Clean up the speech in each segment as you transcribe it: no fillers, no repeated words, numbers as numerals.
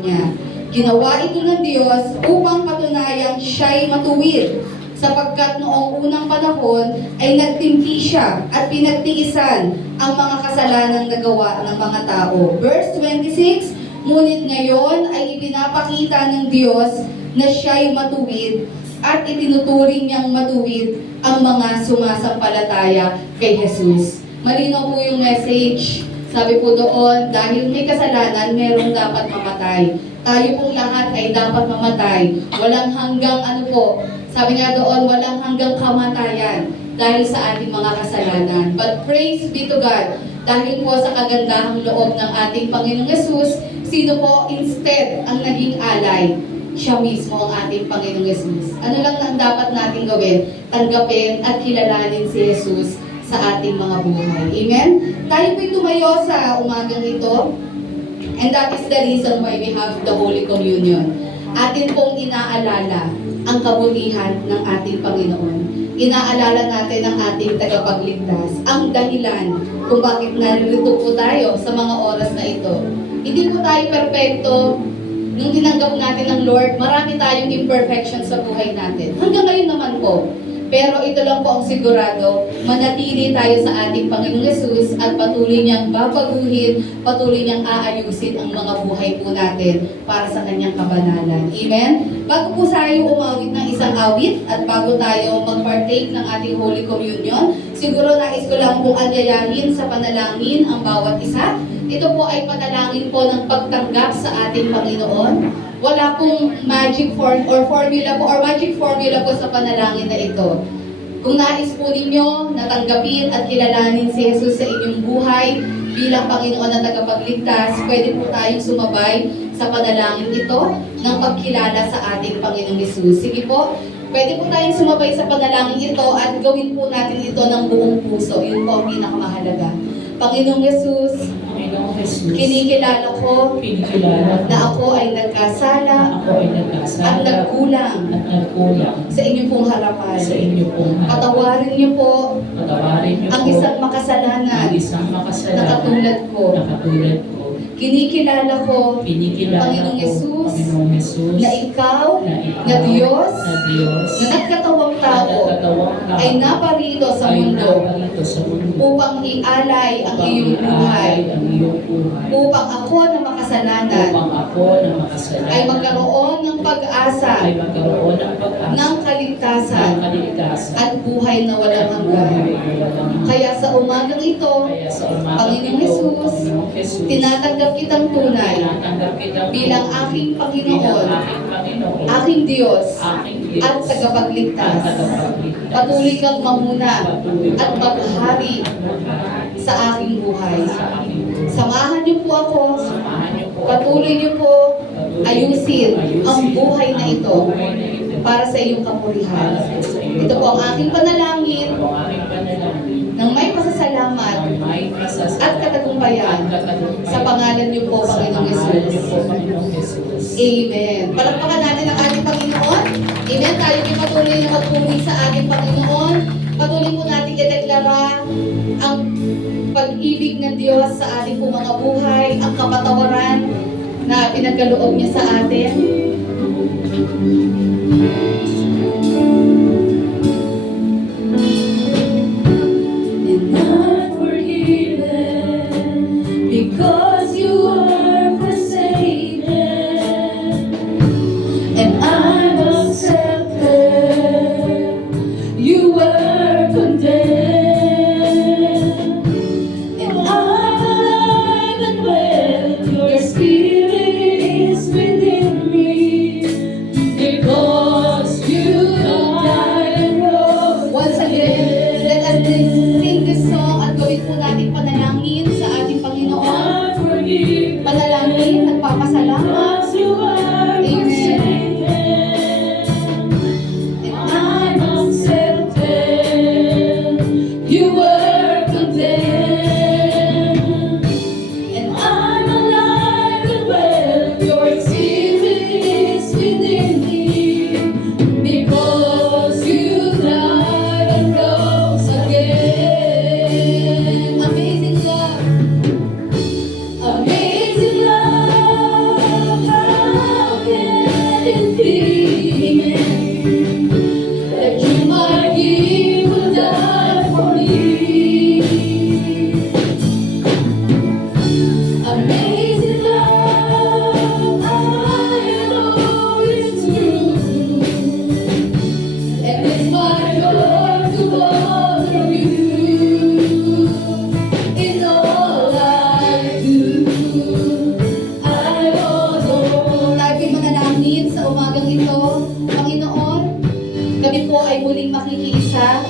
niya. Ginawa ito ng Diyos upang patunayang siya'y matuwid, sapagkat noong unang panahon ay nagtimpi siya at pinagtiisan ang mga kasalanang nagawa ng mga tao. Verse 26, ngunit ngayon ay ipinapakita ng Diyos na siya'y matuwid at itinuturing niyang matuwid ang mga sumasampalataya kay Jesus. Malinaw po yung message. Sabi po doon, dahil may kasalanan, merong dapat mamatay. Tayo pong lahat ay dapat mamatay. Walang hanggang sabi nga doon, walang hanggang kamatayan dahil sa ating mga kasalanan. But praise be to God, dahil po sa kagandahang loob ng ating Panginoong Yesus, sino po instead ang naging alay? Siya mismo ang ating Panginoong Yesus. Ano lang ang dapat natin gawin? Tanggapin at kilalanin si Jesus sa ating mga buhay. Amen? Tayo po'y tumayo sa umagang ito. And that is the reason why we have the Holy Communion. Atin pong inaalala ang kabutihan ng ating Panginoon. Inaalala natin ang ating tagapagligtas. Ang dahilan kung bakit narito po tayo sa mga oras na ito. Hindi po tayo perfecto. Nung tinanggap natin ng Lord, marami tayong imperfection sa buhay natin. Hanggang ngayon naman po. Pero ito lang po ang sigurado, manatili tayo sa ating Panginoong Yesus at patuloy niyang babaguhin, patuloy niyang aayusin ang mga buhay po natin para sa kanyang kabanalan. Amen? Bago po tayo umawit ng isang awit at bago tayo mag-partake ng ating Holy Communion, siguro nais ko lang pong anyayahin sa panalangin ang bawat isa. Ito po ay panalangin po ng pagtanggap sa ating Panginoon. Wala pong magic magic formula po sa panalangin na ito. Kung nais po ninyo natanggapin at kilalanin si Jesus sa inyong buhay bilang Panginoon at tagapagligtas, pwede po tayong sumabay sa panalangin ito ng pagkilala sa ating Panginoong Jesus. Sige po, pwede po tayong sumabay sa panalangin ito at gawin po natin ito ng buong puso. Yun po ang pinakamahalaga. Panginoong Jesus, kinikilala ko na ako ay nagkasala at nagkulang sa inyong pong harapan. Patawarin niyo po ang isang makasalanan na katulad ko. Kinikilala ko, Panginoong Yesus, na ikaw, na Diyos, na nagkatawang tao, ay naparito sa mundo upang ialay ang iyong buhay, upang ako na makasalanan ay magkaroon ng pag-asa ng kaligtasan at buhay na walang hanggan. Kaya sa umagang ito, Panginoong Yesus, tinatanggap kitang tunay bilang aking Panginoon, aking Diyos, at tagapagligtas. Patuloy kang mamuna at maghari sa aking buhay. Samahan niyo po ako, patuloy niyo po ayusin ang buhay na ito para sa iyong kapurihan. Ito po ang aking panalangin ng may pasasalamat at katagumpayan sa pangalan niyo po, Panginoong Jesus. Amen. Palakpakan natin ang ating Panginoon. Amen. Tayo ay patuloy na magpuri sa ating Panginoon. Patuloy po natin ideklara ang pag-ibig ng Diyos sa ating po mga buhay, ang kapatawaran na pinagkaloob niya sa atin. Because you were forsaken, and I'm accepted, you were condemned, and I'm alive and well, your spirit is within me, because you know muling makikiisa,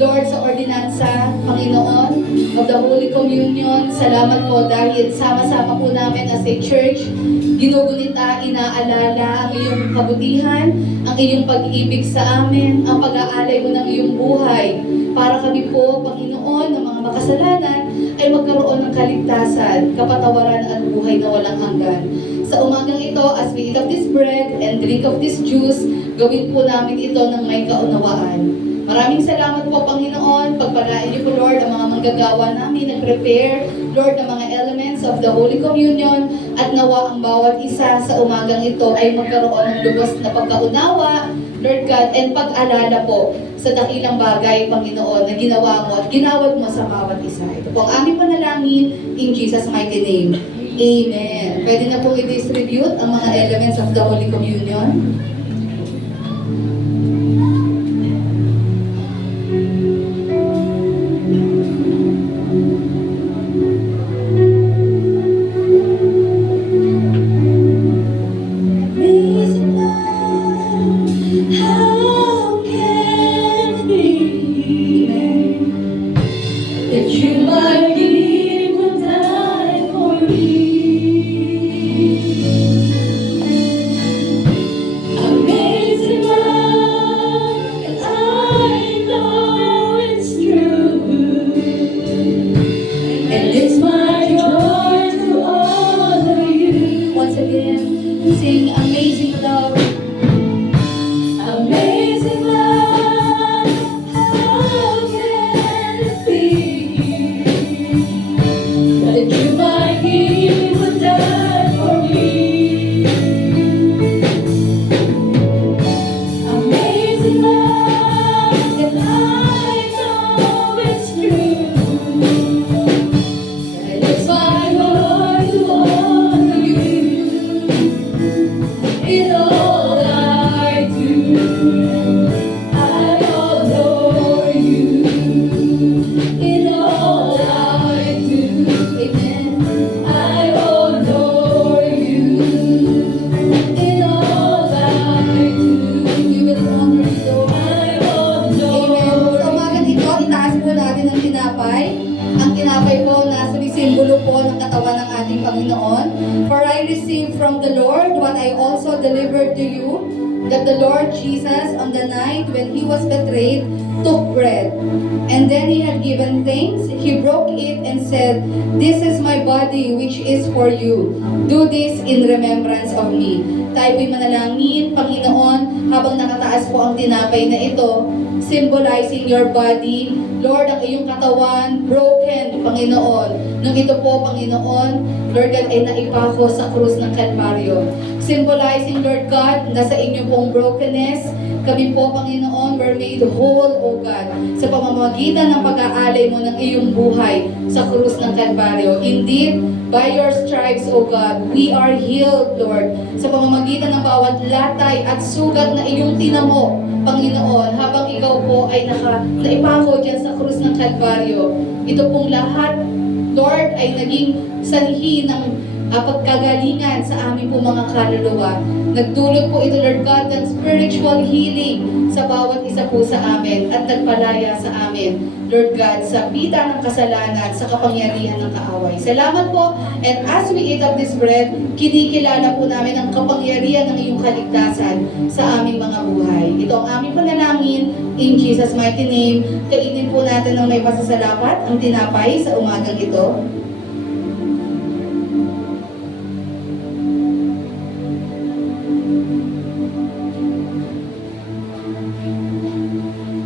Lord, sa ordinansa, Panginoon, of the Holy Communion. Salamat po dahil sama-sama po namin as a church, ginugunita, inaalala ang iyong kabutihan, ang iyong pag-ibig sa amin, ang pag-aalay mo ng iyong buhay. Para kami po, Panginoon, ng mga makasalanan, ay magkaroon ng kaligtasan, kapatawaran at buhay na walang hanggan. Sa umagang ito, as we eat of this bread and drink of this juice, gawin po namin ito ng may kaunawaan. Maraming salamat po, Panginoon. Pagpalain niyo po, Lord, ang mga manggagawa namin, nag-prepare, Lord, ng mga elements of the Holy Communion, at nawa ang bawat isa sa umagang ito ay magkaroon ng lubos na pagkaunawa, Lord God, and pag-alala po sa dakilang bagay, Panginoon, na ginawa mo at ginawad mo sa bawat isa. Ito po ang aming panalangin in Jesus' mighty name. Amen. Pwede na po i-distribute ang mga elements of the Holy Communion. Amazing love, how can it be that you might give and die for me? Amazing love, and I know it's true, and it's my joy to honor you. Once again, sing Amazing Love. Amazing love, how can it be that you might give and die for me? Amazing love, and I know it's true, and it's my joy to honor you. In all I do, I adore you. In all I do, amen, I adore you. In all I do, We will honor you, Lord. I Amen. adore Sa umagang ito, itaas po natin ang tinapay. Ang tinapay po na sumisimbolo po ng katawan ng ating Panginoon. For I received from the Lord what I also delivered to you, that the Lord Jesus, on the night when he was betrayed, took bread. And then he had given thanks, he broke it and said, "This is my body which is for you. Do this in remembrance of me." Tayo po'y manalangin, Panginoon, habang nakataas po ang tinapay na ito, symbolizing your body. Lord, ang iyong katawan, broken, Panginoon. Nung ito po, Panginoon, Lord God, ay naipako sa krus ng Kalbaryo. Symbolizing, Lord God, na sa inyo pong brokenness, kami po, Panginoon, were made whole, O God, sa pamamagitan ng pag-aalay mo ng iyong buhay sa krus ng Kalbaryo. Indeed, by your stripes, O God, we are healed, Lord, sa pamamagitan ng bawat latay at sugat na iyong tinamo, Panginoon, habang ikaw po ay naipako dyan sa krus ng Kalbaryo. Ito pong lahat, Lord, ay naging sanhi ng pagkagalingan sa aming po mga kaluluwa. Nagdulot po ito, Lord God, ng spiritual healing sa bawat isa po sa amin at nagpalaya sa amin, Lord God, sa pita ng kasalanan, sa kapangyarihan ng kaaway. Salamat po, and as we eat of this bread, kinikilala po namin ang kapangyarihan ng iyong kaligtasan sa aming mga buhay. Ito ang aming panalangin, in Jesus' mighty name. Kainin po natin ng may pasasalamat ang tinapay sa umagang ito.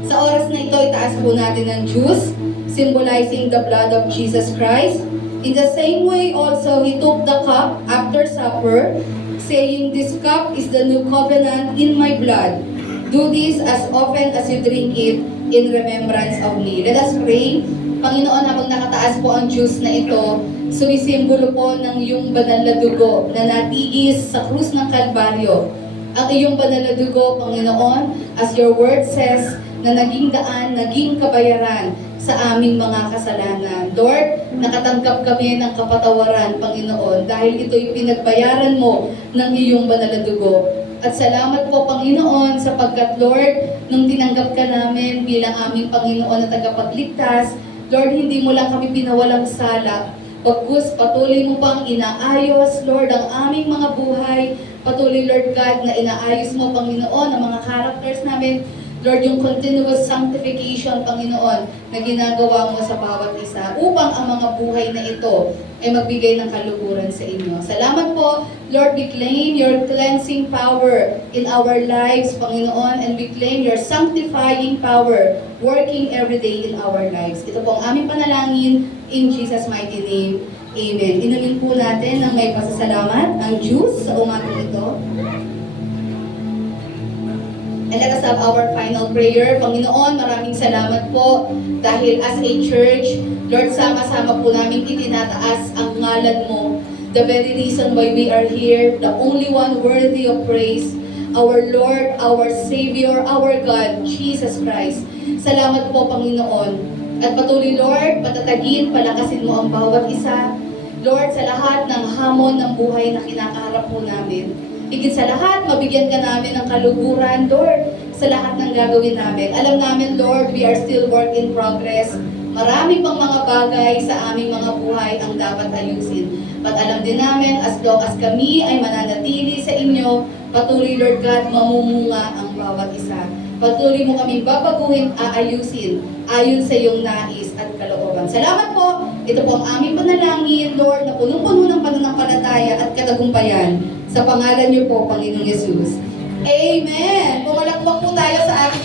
Sa oras na ito, itaas po natin ang juice, symbolizing the blood of Jesus Christ. In the same way also, he took the cup after supper, saying, "This cup is the new covenant in my blood. Do this as often as you drink it in remembrance of me." Let us pray. Panginoon, habang nakataas po ang juice na ito, sumisimbolo po ng iyong banal na dugo na natigis sa krus ng Kalbaryo. Ang iyong banal na dugo, Panginoon, as your word says, na naging daan, naging kabayaran sa aming mga kasalanan. Lord, nakatanggap kami ng kapatawaran, Panginoon, dahil ito'y pinagbayaran mo ng iyong banal na dugo. At salamat po, Panginoon, sapagkat, Lord, nung tinanggap ka namin bilang aming Panginoon at tagapagligtas, Lord, hindi mo lang kami pinawalang sala. Pagkus, patuloy mo pang inaayos, Lord, ang aming mga buhay. Patuloy, Lord God, na inaayos mo, Panginoon, ang mga characters namin. Lord, yung continuous sanctification, Panginoon, na ginagawa mo sa bawat isa upang ang mga buhay na ito ay magbigay ng kaluguran sa inyo. Salamat po, Lord, we claim your cleansing power in our lives, Panginoon, and we claim your sanctifying power working every day in our lives. Ito po ang aming panalangin in Jesus' mighty name. Amen. Inumin po natin ng may pasasalamat ang juice sa umagang ito. And let us have our final prayer. Panginoon, maraming salamat po dahil as a church, Lord, sama-sama po namin itinataas ang ngalan mo. The very reason why we are here, the only one worthy of praise, our Lord, our Savior, our God, Jesus Christ. Salamat po, Panginoon. At patuloy, Lord, patatagin, palakasin mo ang bawat isa. Lord, sa lahat ng hamon ng buhay na kinakaharap po namin. Higit sa lahat, mabigyan ka namin ng kaluguran, Lord, sa lahat ng gagawin namin. Alam namin, Lord, we are still work in progress. Marami pang mga bagay sa aming mga buhay ang dapat ayusin. But alam din namin, as long as kami ay mananatili sa inyo, patuloy, Lord God, mamumunga ang bawat isa. Patuloy mo kaming babaguhin, aayusin, ayon sa iyong nais at kalooban. Salamat po! Ito po ang aming panalangin, Lord, na punong-puno ng pananampalataya at katagumpayan. Sa pangalan niyo po, Panginoong Yesus. Amen! Pumalakpak po tayo sa ating